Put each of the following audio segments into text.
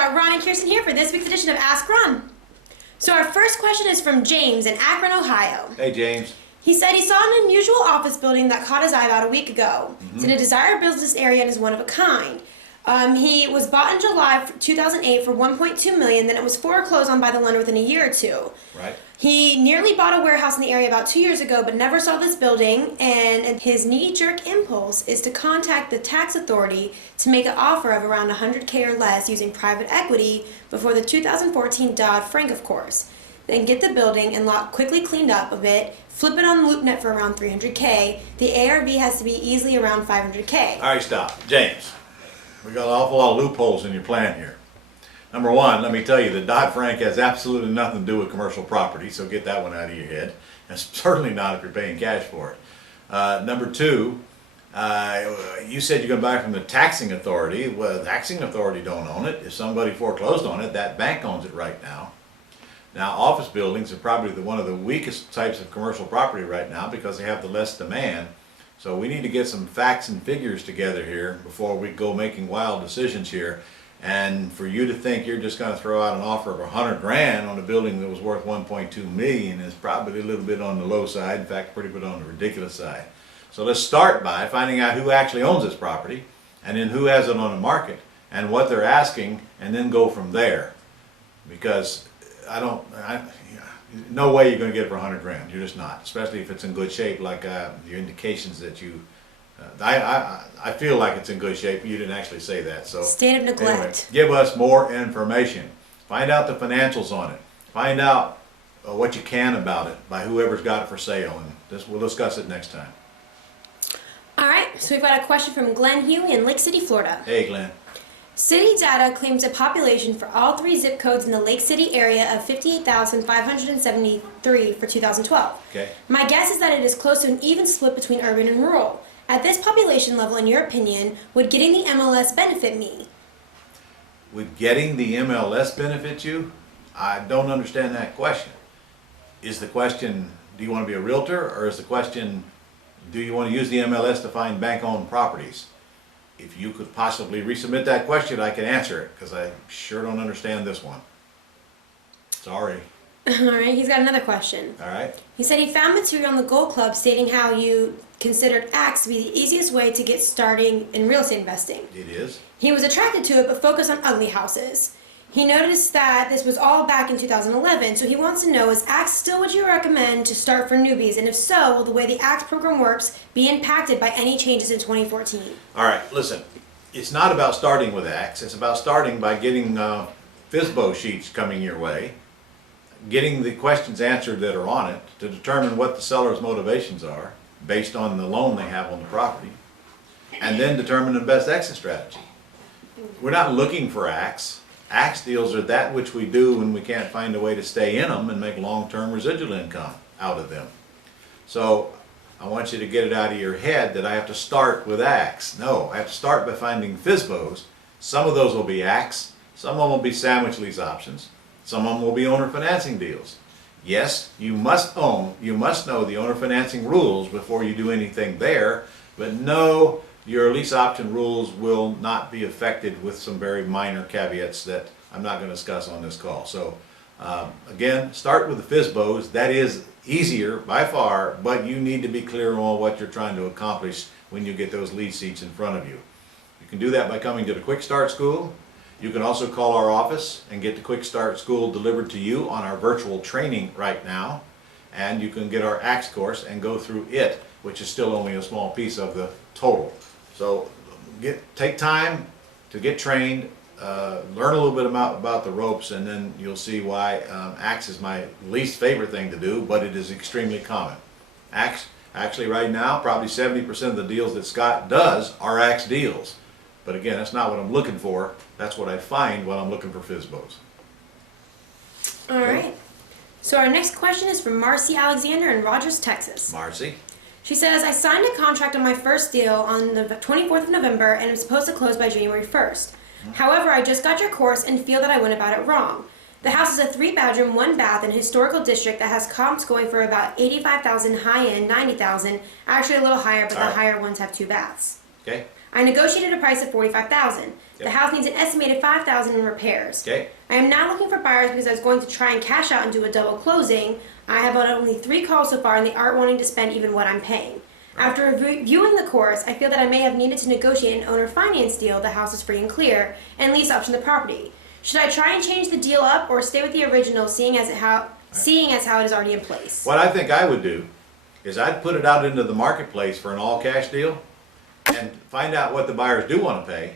got Ron and Kirsten here for this week's edition of Ask Ron. So our first question is from James in Akron, Ohio. Hey, James. He said he saw an unusual office building that caught his eye about a week ago. It's in a desired business area and is one of a kind. He was bought in July 2008 for $1.2 million. Then it was foreclosed on by the lender within a year or two. Right. He nearly bought a warehouse in the area about 2 years ago, but never saw this building. And his knee-jerk impulse is to contact the tax authority to make an offer of around $100K or less using private equity before the 2014 Dodd-Frank, of course. Then get the building and lot quickly cleaned up a bit, flip it on LoopNet for around $300K. The ARV has to be easily around $500K. All right, stop. James, we got an awful lot of loopholes in your plan here. Number one, let me tell you that Dodd-Frank has absolutely nothing to do with commercial property, so get that one out of your head. And certainly not if you're paying cash for it. Number two, you said you're going to buy from the taxing authority. Well, the taxing authority don't own it. If somebody foreclosed on it, that bank owns it right now. Now, office buildings are probably one of the weakest types of commercial property right now because they have the less demand. So we need to get some facts and figures together here before we go making wild decisions here. And for you to think you're just going to throw out an offer of $100,000 on a building that was worth $1.2 million is probably a little bit on the low side. In fact, pretty bit on the ridiculous side. So let's start by finding out who actually owns this property, and then who has it on the market, and what they're asking, and then go from there. Because no way you're going to get it for $100,000. You're just not, especially if it's in good shape, like your indications that you. I feel like it's in good shape. You didn't actually say that. So state of neglect. Anyway, give us more information. Find out the financials on it. Find out what you can about it by whoever's got it for sale, and we'll discuss it next time. All right, so we've got a question from Glenn Huey in Lake City, Florida. Hey, Glenn. City data claims a population for all three zip codes in the Lake City area of 58,573 for 2012. Okay. My guess is that it is close to an even split between urban and rural. At this population level, in your opinion, would getting the MLS benefit me? Would getting the MLS benefit you? I don't understand that question. Is the question, do you want to be a realtor, or is the question, do you want to use the MLS to find bank-owned properties? If you could possibly resubmit that question, I can answer it, because I sure don't understand this one. Sorry. All right, he's got another question. All right. He said he found material on the Gold Club stating how you considered ACTS to be the easiest way to get starting in real estate investing. It is. He was attracted to it, but focused on ugly houses. He noticed that this was all back in 2011, so he wants to know, is ACTS still what you recommend to start for newbies? And if so, will the way the ACTS program works be impacted by any changes in 2014? All right, listen. It's not about starting with ACTS. It's about starting by getting FSBO sheets coming your way, getting the questions answered that are on it to determine what the seller's motivations are based on the loan they have on the property, and then determine the best exit strategy. We're not looking for ACTS. ACTS deals are that which we do when we can't find a way to stay in them and make long-term residual income out of them. So I want you to get it out of your head that I have to start with ACTS. No, I have to start by finding FSBOs. Some of those will be ACTS, some of them will be sandwich lease options, some of them will be owner financing deals. Yes, you must know the owner financing rules before you do anything there, but no, your lease option rules will not be affected with some very minor caveats that I'm not going to discuss on this call. So again, start with the FSBOs. That is easier by far, but you need to be clear on what you're trying to accomplish when you get those lead seats in front of you. You can do that by coming to the Quick Start School. You can also call our office and get the Quick Start School delivered to you on our virtual training right now. And you can get our ACTS course and go through it, which is still only a small piece of the total. So take time to get trained, learn a little bit about the ropes, and then you'll see why ACTS is my least favorite thing to do, but it is extremely common. ACTS, actually right now, probably 70% of the deals that Scott does are ACTS deals. But again, that's not what I'm looking for. That's what I find when I'm looking for FSBOs. All right. So our next question is from Marcy Alexander in Rogers, Texas. Marcy. She says, I signed a contract on my first deal on the 24th of November and I'm supposed to close by January 1st. However, I just got your course and feel that I went about it wrong. The house is a 3-bedroom, 1-bath in a historical district that has comps going for about $85,000 high-end, $90,000. Actually a little higher, but the higher ones have 2 baths. Okay. I negotiated a price of $45,000. The Yep. house needs an estimated $5,000 in repairs. Okay? I am now looking for buyers because I was going to try and cash out and do a double closing. I have had only 3 calls so far and they aren't wanting to spend even what I'm paying. After reviewing the course, I feel that I may have needed to negotiate an owner finance deal, the house is free and clear, and lease option the property. Should I try and change the deal up or stay with the original, seeing as how it is already in place? What I think I would do is I'd put it out into the marketplace for an all-cash deal and find out what the buyers do want to pay,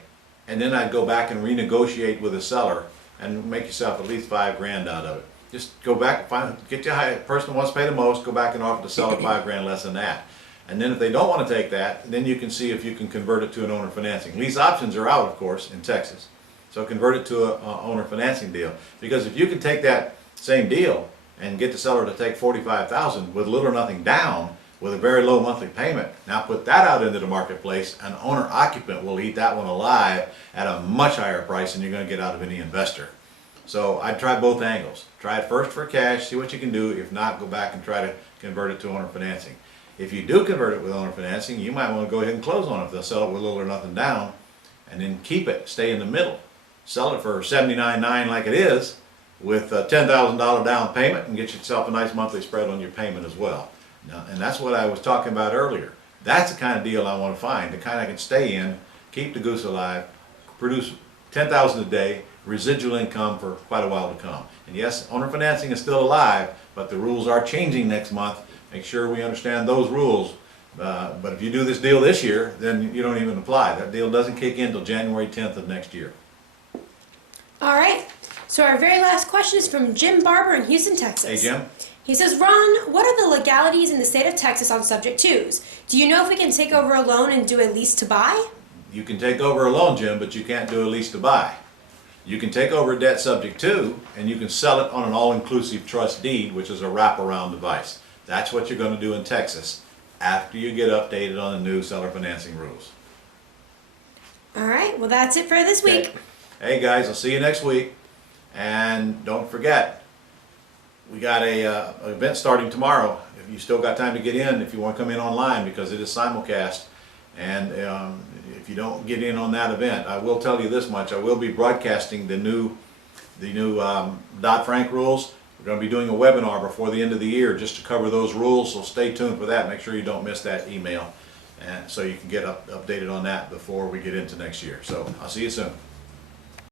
and then I'd go back and renegotiate with the seller and make yourself at least $5,000 out of it. Just go back, get your person who wants to pay the most, go back and offer the seller $5,000 less than that. And then if they don't want to take that, then you can see if you can convert it to an owner financing. Lease options are out, of course, in Texas. So convert it to an owner financing deal. Because if you can take that same deal and get the seller to take $45,000 with little or nothing down, with a very low monthly payment, now put that out into the marketplace, an owner occupant will eat that one alive at a much higher price than you're going to get out of any investor. So I'd try both angles. Try it first for cash, see what you can do. If not, go back and try to convert it to owner financing. If you do convert it with owner financing, you might want to go ahead and close on it if they'll sell it with little or nothing down, and then keep it, stay in the middle. Sell it for $79,900 like it is, with a $10,000 down payment, and get yourself a nice monthly spread on your payment as well. Now, and that's what I was talking about earlier. That's the kind of deal I want to find, the kind I can stay in, keep the goose alive, produce $10,000 a day, residual income for quite a while to come. And yes, owner financing is still alive, but the rules are changing next month. Make sure we understand those rules. But if you do this deal this year, then you don't even apply. That deal doesn't kick in until January 10th of next year. All right. So our very last question is from Jim Barber in Houston, Texas. Hey, Jim. He says, Ron, what are the legalities in the state of Texas on subject twos? Do you know if we can take over a loan and do a lease to buy? You can take over a loan, Jim, but you can't do a lease to buy. You can take over a debt subject to, and you can sell it on an all-inclusive trust deed, which is a wraparound device. That's what you're going to do in Texas after you get updated on the new seller financing rules. All right. Well, that's it for this week. Okay. Hey guys, I'll see you next week. And don't forget, we got an event starting tomorrow. If you still got time to get in, if you want to come in online, because it is simulcast. And if you don't get in on that event, I will tell you this much: I will be broadcasting the new Dodd-Frank rules. We're going to be doing a webinar before the end of the year just to cover those rules. So stay tuned for that. Make sure you don't miss that email, and so you can get updated on that before we get into next year. So I'll see you soon.